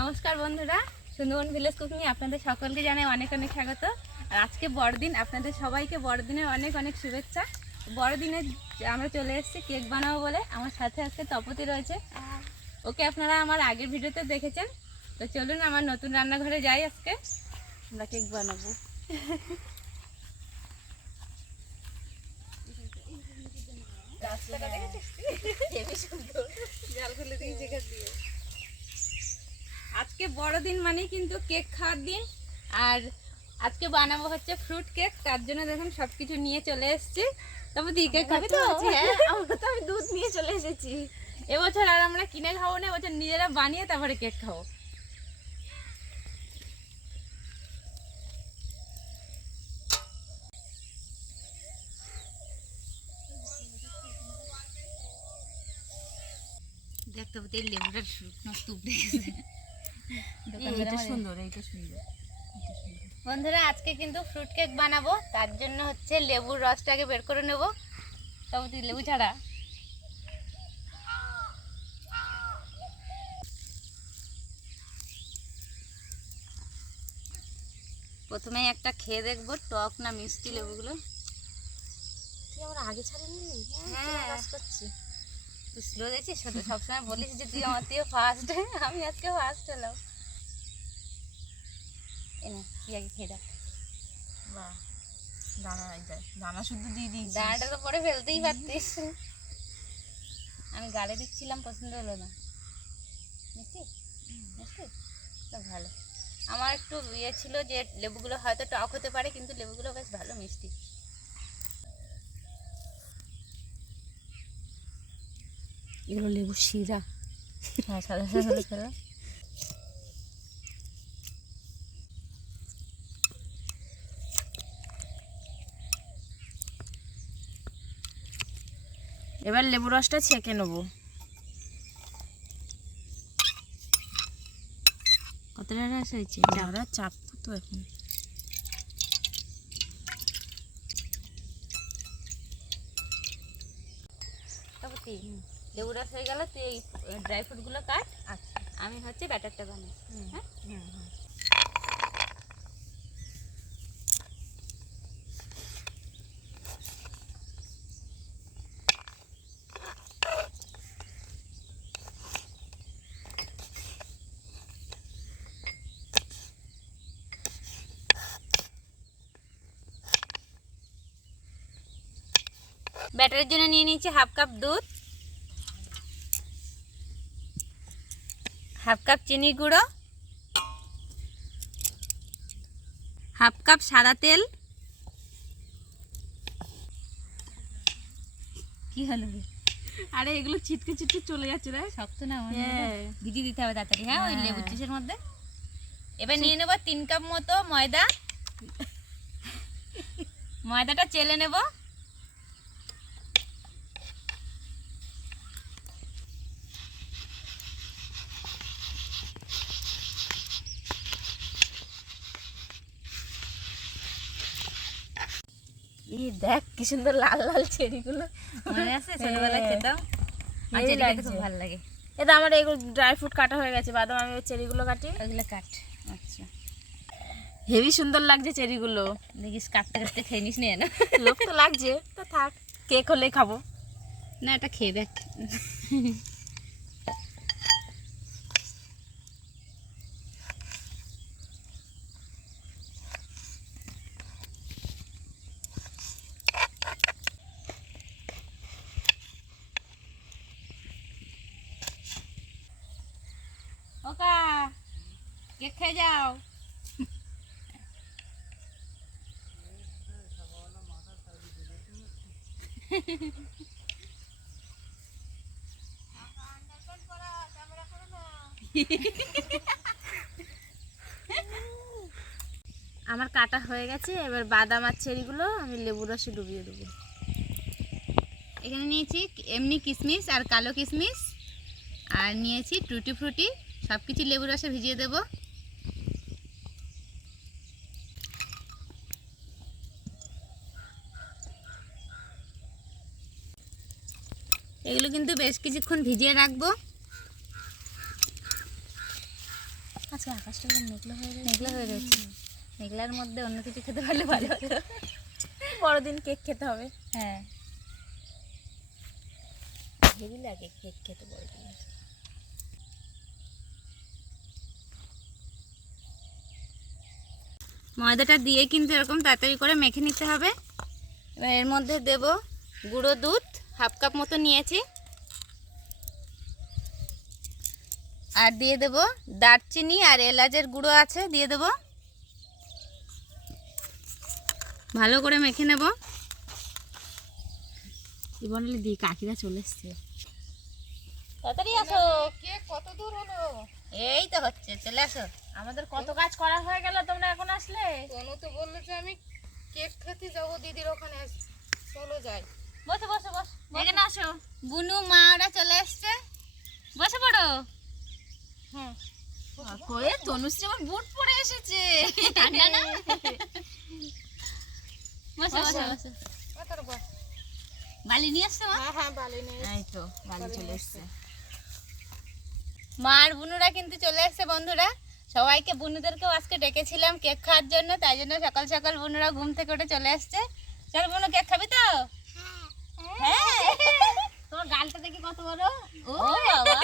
নমস্কার বন্ধুরা, সুন্দরবন ভিলেজ কুকিংয়ে আপনাদের সকলকে জানাই অনেক অনেক স্বাগত। আর আজকে বড়দিন, আপনাদের সবাইকে বড়দিনের অনেক অনেক শুভেচ্ছা। বড়দিনে আমরা চলে এসেছি কেক বানাবো বলে। আমার সাথে আজকে তপতি রয়েছে, ওকে আপনারা আমার আগের ভিডিওতে দেখেছেন। তো চলুন আমার নতুন রান্নাঘরে যাই, আজকে আমরা কেক বানাবো। আজকে বড়দিন মানে কিন্তু কেক খাওয়ার দিন। আর আজকে বানাবো হচ্ছে ফ্রুট কেক। তার জন্য দেখুন সবকিছু নিয়ে চলে এসেছি। তারপর দিয়ে কেক খাবি তো? আমরা তো আমি দুধ নিয়ে চলে এসেছি। এবছর আর আমরা কিনে খাবো না, এবছর নিজেরা বানিয়ে তারপরে কেক খাবো। দেখতে পাবো এই লেবুটার নষ্ট এইটা সুন্দর, এইটা সুন্দর। বন্ধুরা, আজকে কিন্তু ফ্রুট কেক বানাবো। তার জন্য হচ্ছে লেবুর রসটাকে বের করে নেব। তবে তুই লেবু ছাড়া প্রথমে একটা খেয়ে দেখবো টক না মিষ্টি লেবুগুলো। তুই আমার আগে ছাড়িনি? হ্যাঁ, কাজ করছি। তুই স্লো দেখছিস, সবসময় বলিস যে তুই আমার থেকে ফার্স্ট। আমি আজকে ফার্স্ট হলাম। তুই আগে খেয়ে দেখ। বাহ, দানা যায়, দানা শুদ্ধ দিয়ে দিয়েছি। দানাটা তো পরে ফেলতেই পারতিস। আমি গালে দিচ্ছিলাম, পছন্দ হলো না। মিষ্টি মিষ্টি তো ভালো। আমার একটু ইয়ে ছিল যে লেবুগুলো হয়তো টক হতে পারে, কিন্তু লেবুগুলো বেশ ভালো মিষ্টি। এগুলো লেবু শিরা। হ্যাঁ, সাদা সাদা ফেলো। এবার লেবু রসটা ছেঁকে নেবো। কতটা রস হয়েছে? আমরা চাপবো তো এখন। তবে তুই লেবু রস হয়ে গেল, তুই এই ড্রাই ফ্রুটগুলো কাট। আচ্ছা, আমি হচ্ছে ব্যাটারটা বানাই। হ্যাঁ, ব্যাটারের জন্য নিয়ে নিয়েছি হাফ কাপ দুধ, হাফ কাপ চিনি গুঁড়ো, হাফ কাপ সাদা তেল। কি হলো রে? আরে এগুলো ছিটকে ছিটকে চলে যাচ্ছে রে। শক্ত না, হ্যাঁ, ভিজিয়ে দিতে হবে তাড়াতাড়ি। হ্যাঁ, ওই লেবুর চিসের মধ্যে। এবার নিয়ে নেবো 3 কাপ মতো ময়দা। ময়দাটা চেলে নেব। এই দেখ কি সুন্দর লাল লাল চেরিগুলো। মনে আছে ছোটবেলায় খেতাম? আর হেভি চেরি খেতে খুব লাগছে। ভালো লাগে। এটা আমার এগুলো ড্রাই ফ্রুট কাটা হয়ে গেছে, বাদাম আমি ওই চেরিগুলো কাটি। ওগুলো কাট। আচ্ছা, হেভি সুন্দর লাগছে চেরিগুলো। দেখিস কাটতে কাটতে খেয়ে নিস নিয়ে না। লোভ তো লাগছে, তো থাক, কেক হলেই খাবো। না, এটা খেয়ে দেখ। ওকা, কেক খেয়ে যাও। আমার কাটা হয়ে গেছে, এবার বাদাম আর চেরিগুলো আমি লেবু রসে ডুবিয়ে দেবো। এখানে নিয়েছি এমনি কিশমিশ আর কালো কিশমিশ, আর নিয়েছি টুটি ফ্রুটি। সব কিছু লেবু রসে ভিজিয়ে দেব। এগুলো কিন্তু বেশ কিছুক্ষণ ভিজিয়ে রাখবো। আজকে আকাশটা একদম মেঘলা হয়ে গেছে। মেঘলা হয়ে গেছে, মেঘলার মধ্যে অন্য কিছু খেতে পারলে ভালো হতো। বড়দিন কেক খেতে হবে। হ্যাঁ, হেভি লাগে কেক খেতে বড়দিন। ময়দাটা দিয়ে কিন্তু এরকম তাড়াতাড়ি করে মেখে নিতে হবে। এবার এর মধ্যে দেব গুঁড়ো দুধ, 1/2 কাপ মতো নিয়েছি। আর দিয়ে দেব দারচিনি আর এলাচের গুঁড়ো আছে, দিয়ে দেব। ভালো করে মেখে নেব। বললে দি কাকিরা চলে এসছে। তাড়াতাড়ি আসো। কেক কত দূর হলো? এই তো হচ্ছে, চলে আসো। আমাদের কত কাজ করা হয়ে গেল, তোমরা এখন আসলে। তনু তো বললো যে আমি কেক খেতে যাবো দিদির ওখানে, চলো যাই। বসো বসো বসো, এখানে আসো। বুনু মা ওরা চলে এসছে, বসে পড়ো। হ্যাঁ, কয়ে তনুশ্রী আমার বুট পরে এসেছে। ঠান্ডা না? বসো বসো বসো। বালি নিয়ে আসছো মা? হ্যাঁ হ্যাঁ, বালি নেই। এই তো গাড়ি চলে এসছে। মা আর বুনুরা কিন্তু চলে এসছে বন্ধুরা। সবাইকে বুনুদেরকেও আজকে ডেকেছিলাম কেক খাওয়ার জন্য, তাই জন্য সকাল সকাল বুনুরা ঘুম থেকে উঠে চলে এসছে। চল বুনু, কেক খাবি তো? হ্যাঁ। তোমার গালটা দেখি কত বড়। ও বাবা।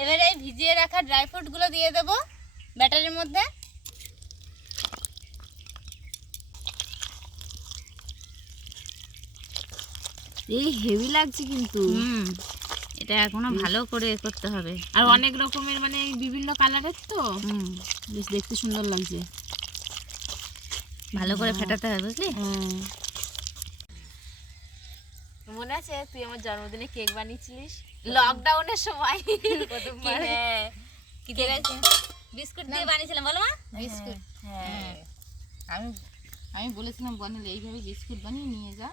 এবারে এই ভিজিয়ে রাখা ড্রাই ফ্রুট গুলো দিয়ে দেবো ব্যাটারির মধ্যে। এই হেভি লাগছে কিন্তু। এটা এখনো ভালো করে করতে হবে। আর অনেক রকমের মানে বিভিন্ন কালারের তো, বেশ দেখতে সুন্দর লাগছে। ভালো করে ফেটাতে হবে, বুঝলি? মনে আছে তুই আমার জন্মদিনে কেক বানিয়েছিলিস লকডাউনের সময়? প্রথমবার। হ্যাঁ, কি দিয়ে বিস্কুট দিয়ে বানিয়েছিলাম, বলো মা? বিস্কুট। হ্যাঁ, আমি বলেছিলাম বনিল এইভাবে বিস্কুট বানিয়ে নিয়ে যা,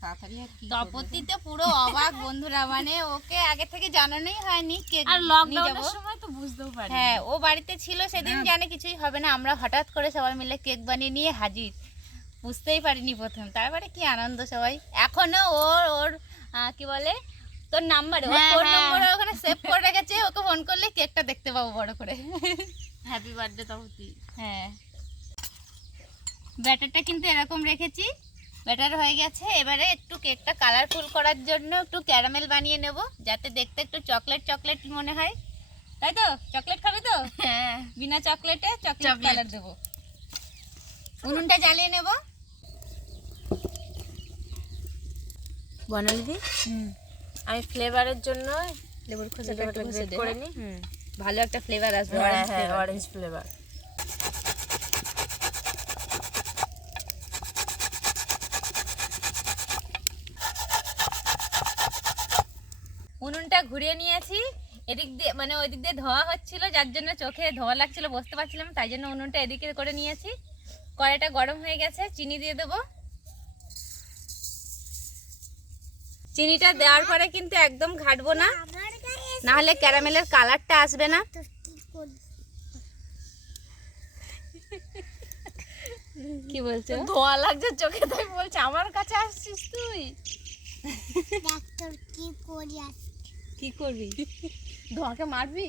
তাড়াতাড়ি। আর কি তপতিতে পুরো অবাক বন্ধুরা, মানে ওকে আগে থেকে জানানোই হয়নি কেক আর নিয়ে লকডাউনের যাবো। সময় তো বুঝতেও পারি। হ্যাঁ, ও বাড়িতে ছিল সেদিন, জানে কিছুই হবে না, আমরা হঠাৎ করে সবাই মিলে কেক বানিয়ে নিয়ে হাজির। বুঝতেই পারিনি প্রথম, তারপরে কি আনন্দ সবাই। এখনো ওর ওর কি বলে তোর নাম্বার, ওর হ্যাঁ, ফোন হ্যাঁ। নম্বর ওখানে সেভ করে রেখেছে, ওকে ফোন করলে কেকটা দেখতে পাবো বড় করে। Happy birthday Tapati. হ্যাঁ, ব্যাটারটা কিন্তু এরকম রেখেছি, ব্যাটার হয়ে গেছে। এবারে একটু কেকটা কালারফুল করার জন্য একটু ক্যারামেল বানিয়ে নেব, যাতে দেখতে একটু চকলেট চকলেট মনে হয়। তাই তো? চকলেট খাবে তো? হ্যাঁ, বিনা চকলেটে চকলেট চকলেট। কালার দেবো। উনুনটা জ্বালিয়ে নেব। বনালি দি, আমি ফ্লেভারের জন্য লেবুর খোসাটা লেবুটা একটু grate ঘষে করে করে নি। নি, ভালো একটা ফ্লেভার আসবে। হ্যাঁ orange হ্যাঁ, flavor। Orange flavour. উনুনটা ঘুরিয়ে নিয়েছি, এদিক দিয়ে মানে ওই দিক দিয়ে ধোয়া হচ্ছিল, যার জন্য চোখে ধোয়া লাগছিল, বসতে পারছিলাম, তাই জন্য উনুনটা এদিকে করে নিয়েছি। কড়াইটা গরম হয়ে গেছে, চিনি দিয়ে দেবো। চিনিটা দেওয়ার পরে কিন্তু একদম ঘাটবো না, না হলে ক্যারামেলের কালারটা আসবে না। কি বলছো? ধোয়া লাগছে চোখে, তাই বলছে আমার কাছে আসছিস তুই। কি করবি? ধোঁয়াকে মারবি?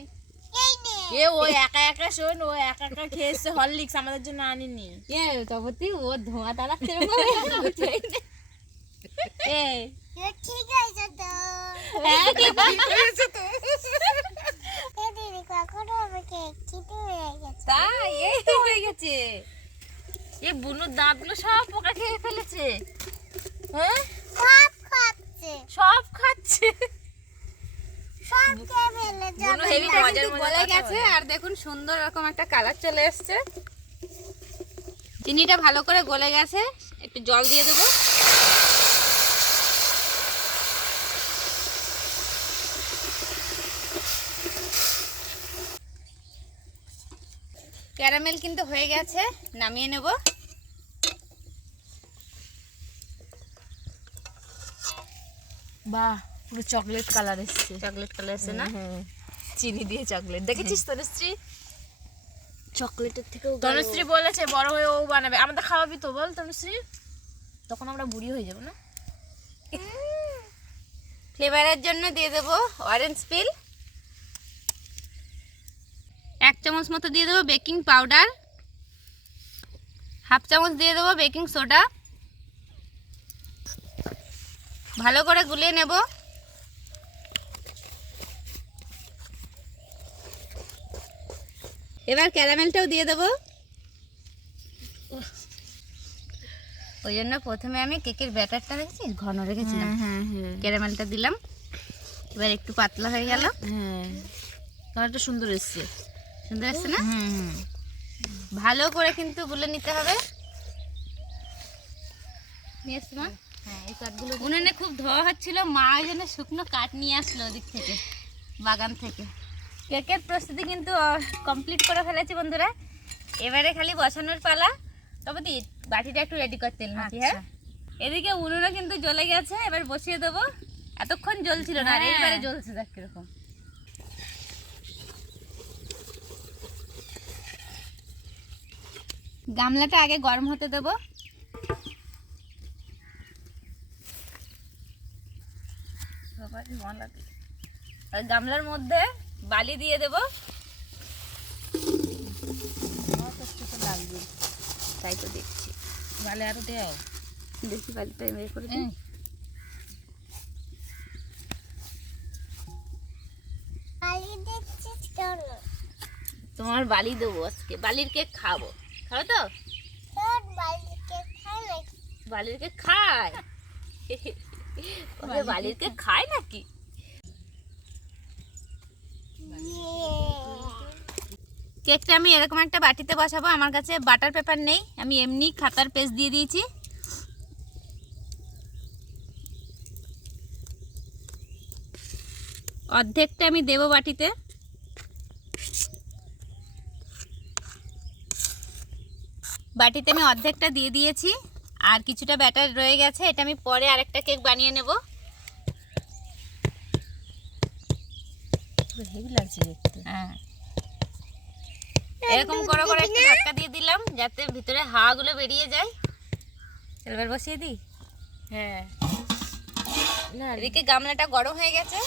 এ ও একা একা শোন, ও একা একা খেয়েছে হরলিক্স, আমাদের জন্য আনিনি। এ তপতি, ও ধোঁয়া তাড়াচ্ছে। এই ঠিক আছে তো। হ্যাঁ, ঠিক আছে। দিদি কখন হবে কেক? খিদে হয়ে গেছে। তাই এই তো হয়ে গেছে। এ বুনুর দাঁতগুলো সব পোকা খেয়ে ফেলেছে। হ্যাঁ, সব খাচ্ছে, সব খাচ্ছে। সব খেয়ে ফেলে বুনু যাবে। হেভি চিনিটা মজার কিন্তু মজার গলে কথা গেছে, বলে। আর দেখুন সুন্দর এরকম একটা কালার চলে এসেছে। চিনিটা ভালো করে গলে গেছে, একটু জল দিয়ে দেবো। ক্যারামেল কিন্তু হয়ে গেছে, নামিয়ে নেব। বাহ, পুরো চকলেট কালার এসছে। চকলেট কালার আছে না? চিনি দিয়ে চকলেট দেখেছিস তনুশ্রী? চকলেটের থেকেও তনুশ্রী বলেছে বড় হয়ে ও বানাবে। আমাদের খাওয়াবি তো বল তনুশ্রী? তখন আমরা বুড়ি হয়ে যাবো না? ফ্লেভারের জন্য দিয়ে দেবো অরেঞ্জ পিল, 1 চামচ মতো দিয়ে দেবো বেকিং পাউডার, 1/2 চামচ দিয়ে দেবো বেকিং সোডা। ভালো করে গুলিয়ে নেব। এবার ক্যারামেলটাও দিয়ে দেবো। ওই জন্য প্রথমে আমি কেকের ব্যাটারটা রেখেছি ঘন রেখেছিলাম, ক্যারামেলটা দিলাম। এবার একটু পাতলা হয়ে গেল। কালারটা সুন্দর এসছে। সুন্দর এসছে না? ভালো করে কিন্তু গুলে নিতে হবে। নিয়ে এসছি মা? হ্যাঁ এই কাঠগুলো উনুনে খুব ধোয়া হচ্ছিল, মা ওই জন্য শুকনো কাঠ নিয়ে আসলো ওদিক থেকে, বাগান থেকে। কেকের প্রস্তুতি কিন্তু কমপ্লিট করে ফেলেছি বন্ধুরা। এবারে খালি বসানোর পালা। তবে দি বাটিটা একটু রেডি করতে নাকি। হ্যাঁ, এদিকে উনুনও কিন্তু জ্বলে গেছে, এবার বসিয়ে দেবো। এতক্ষণ জ্বলছিল না, আর এবারে জ্বলছে, দেখ কিরকম। গামলাটা আগে গরম হতে দেবো। আর গামলার মধ্যে বালি দিয়ে দেব। তাই তো দেখছি, ভালো আরো দেও। দেখি বালিটা বের করে দিই। বালি দিচ্ছিস কেন? তোমার বালি দেবো আজকে, বালির কেক খাবো। খাবো তো? তোর বালিকে খাই নাকি? বালির কেক খায়? ওদের বালির কেক খায় নাকি? কেকটা আমি এরকম একটা বাটিতে বসাবো। আমার কাছে বাটার পেপার নেই, আমি এমনি খাতার পেজ দিয়ে দিয়েছি। অর্ধেকটা আমি দেবো বাটিতে। বাটিতে আমি অর্ধেকটা দিয়ে দিয়েছি, আর কিছুটা ব্যাটার রয়ে গেছে। এটা আমি পরে আরেকটা কেক বানিয়ে নেব। হেভি লাগছে দেখতে। হ্যাঁ, এরকম করে করে একটু ধাক্কা দিয়ে দিলাম যাতে ভিতরে হাওয়াগুলো বেরিয়ে যায়। এবার বসিয়ে দিই। হ্যাঁ না, এদিকে গামলাটা গরম হয়ে গেছে।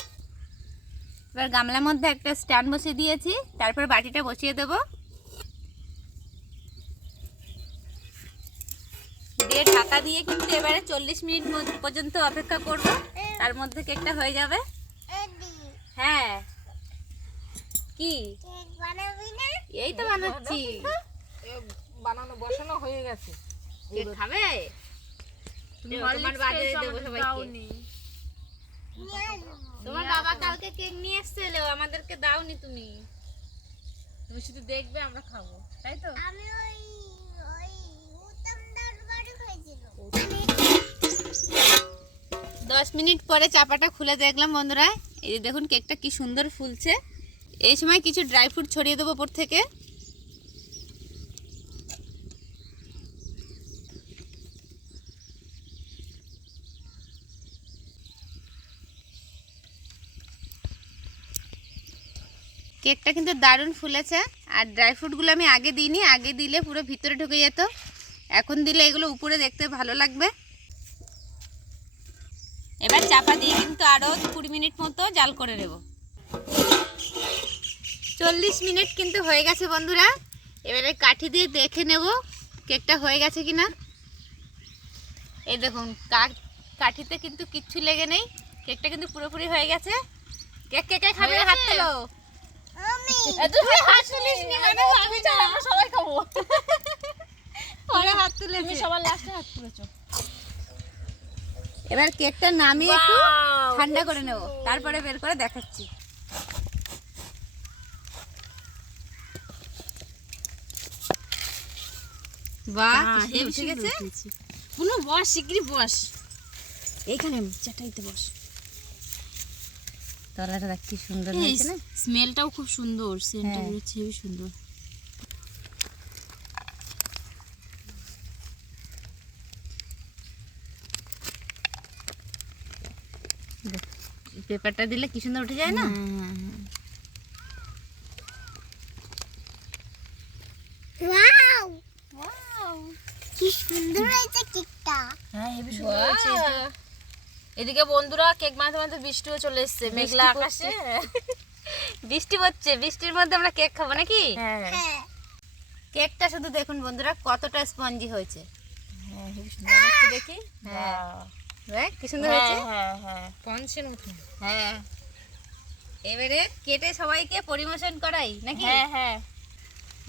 এবার গামলার মধ্যে একটা স্ট্যান্ড বসিয়ে দিয়েছি, তারপর বাটিটা বসিয়ে দেব। দিয়ে ঢাকা দিয়ে কিন্তু এবারে 40 মিনিট পর্যন্ত অপেক্ষা করব। তার মধ্যে কেকটা হয়ে যাবে। এদি হ্যাঁ, কি কেক বানাবি না? এই তো বানাচ্ছি। বানানো বসানো হয়ে গেছে। কেক খাবে? তোমার বাড়িতে দেবো সবাইকে। নিয়ে আসবো। তোমার বাবা কালকে কেক নিয়ে এসেছিল, আমাদেরকে দাওনি তুমি। তুমি শুধু দেখবে, আমরা খাবো, তাই তো? আমি ওই উত্তমদার বাড়ি খাইছিল। 10 মিনিট পরে চাপাটা খুলে দেখলাম বন্ধুরা। এই যে দেখুন কেকটা কি সুন্দর ফুলছে। এই সময় কিছু ড্রাই ফ্রুট ছড়িয়ে দেবো উপর থেকে। কেকটা কিন্তু দারুণ ফুলেছে। আর ড্রাই ফ্রুটগুলো আমি আগে দিইনি, আগে দিলে পুরো ভিতরে ঢুকে যেত। এখন দিলে এগুলো উপরে দেখতে ভালো লাগবে। এবার চাপা দিয়ে কিন্তু আরও 20 মিনিট মতো জাল করে নেব। 40 মিনিট কিন্তু হয়ে গেছে বন্ধুরা। এবারে কাঠি দিয়ে দেখে নেব কেকটা হয়ে গেছে কিনা। এই দেখুন কাঠিতে কিন্তু কিচ্ছু লেগে নেই, কেকটা কিন্তু পুরোপুরি হয়ে গেছে। কেক কে কে খাবে? হাত তোলো। আমি তুই হাত তুলিস নি মানে আমি চাই আমরা সবাই খাবো। পরে হাত তুলে তুমি সবার লাস্টে হাত তুলেছো। এবার কেকটা নামিয়ে একটু Wow! ঠান্ডা করে নেব, তারপরে বের করে দেখাচ্ছি। বাহ, কি সুন্দর উঠে গেছে। পুনু বস, শিগগিরই বস। এইখানে চাটাইতে বস। তলাটা দেখ কি সুন্দর হয়েছে না। স্মেলটাও খুব সুন্দর, সেন্টটা হ্যাঁ। বেরোচ্ছে হেবি সুন্দর। পেপারটা দিলে কি সুন্দর উঠে যায় না। ওয়াও ওয়াও কি সুন্দর হয়েছে কেকটা। হ্যাঁ হেবি সুন্দর হয়েছে। বাহ, এদিকে বন্ধুরা কেক বানাতে বানাতে বৃষ্টিও চলে এসছে মেঘলা আকাশে। বৃষ্টি পড়ছে, বৃষ্টির মধ্যে আমরা কেক খাবো নাকি? হ্যাঁ হ্যাঁ কেকটা শুধু দেখুন বন্ধুরা কতটা স্পঞ্জি হয়েছে। হ্যাঁ হেবি সুন্দর। আমি একটু দেখি। হ্যাঁ। বাহ। দেখ কি সুন্দর হ্যাঁ হয়েছে। হ্যাঁ হ্যাঁ পঞ্চের মতন। হ্যাঁ, এবারে কেটে সবাইকে পরিবেশন করাই নাকি? হ্যাঁ হ্যাঁ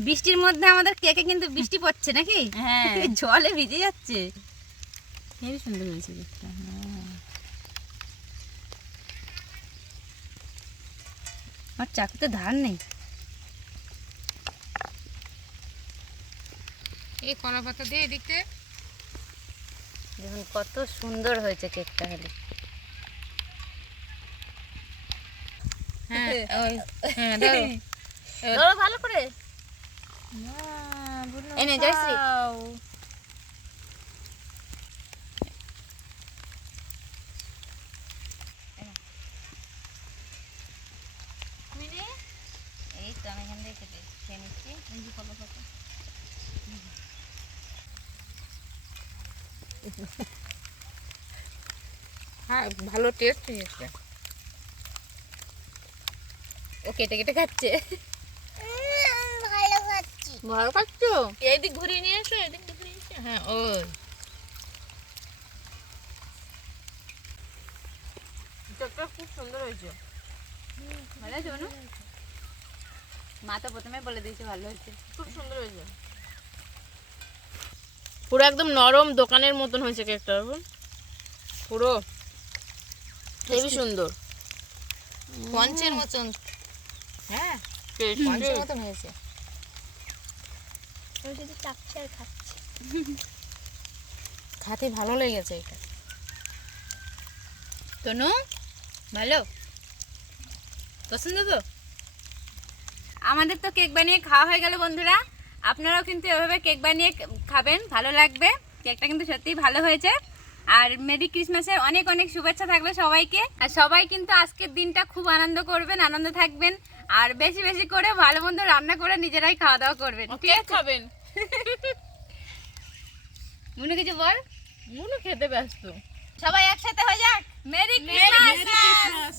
বৃষ্টির মধ্যে আমাদের কেকে কিন্তু বৃষ্টি পড়ছে নাকি? হ্যাঁ জলে ভিজে যাচ্ছে। হেবি সুন্দর হয়েছে কেকটা। আর চাকুতে ধার নেই। এই কলা পাতা দিয়ে এদিকে দেখুন কত সুন্দর হয়েছে কেকটা হলে। হ্যাঁ ওই হ্যাঁ দাও ধরো ভালো করে। এই নে জয়শ্রী। এই তো আমি এখান থেকে কেটে খেয়ে নিচ্ছি। হ্যাঁ ভালো টেস্ট হয়েছে। ও কেটে কেটে খাচ্ছে। ভালো খাচ্ছি। ভালো খাচ্ছো? এইদিক ঘুরিয়ে নিয়ে এসো, এদিক ঘুরিয়ে এসো। হ্যাঁ ওই কেকটা খুব সুন্দর হয়েছে। ভালো হয়েছে না? মা তো প্রথমে বলে দিয়েছে ভালো হয়েছে। খুব সুন্দর হয়েছে। পুরো একদম নরম দোকানের মতন হয়েছে কেকটা। পুরো হেবি সুন্দর। পঞ্চের মতন। হ্যাঁ পঞ্চের মতন হয়েছে। আমি শুধু চাচ্ছি আর খাচ্ছি। খাতে ভালো লেগেছে এটা। তনু ভালো পছন্দ তো? আমাদের তো কেক বানিয়ে খাওয়া হয়ে গেল বন্ধুরা। আপনারাও কিন্তু এভাবে কেক বানিয়ে খাবেন, ভালো লাগবে। কেকটা কিন্তু সত্যিই ভালো হয়েছে। আর মেরি ক্রিসমাসের অনেক অনেক শুভেচ্ছা থাকবে সবাইকে। আর সবাই কিন্তু আজকের দিনটা খুব আনন্দ করবেন, আনন্দ থাকবেন। আর বেশি বেশি করে ভালো মন্দ রান্না করে নিজেরাই খাওয়া দাওয়া করবেন। ঠিক কেক আছে? খাবেন? মনে কিছু বল। মুনু খেতে ব্যস্ত। সবাই একসাথে হয়ে যাক। Merry Christmas.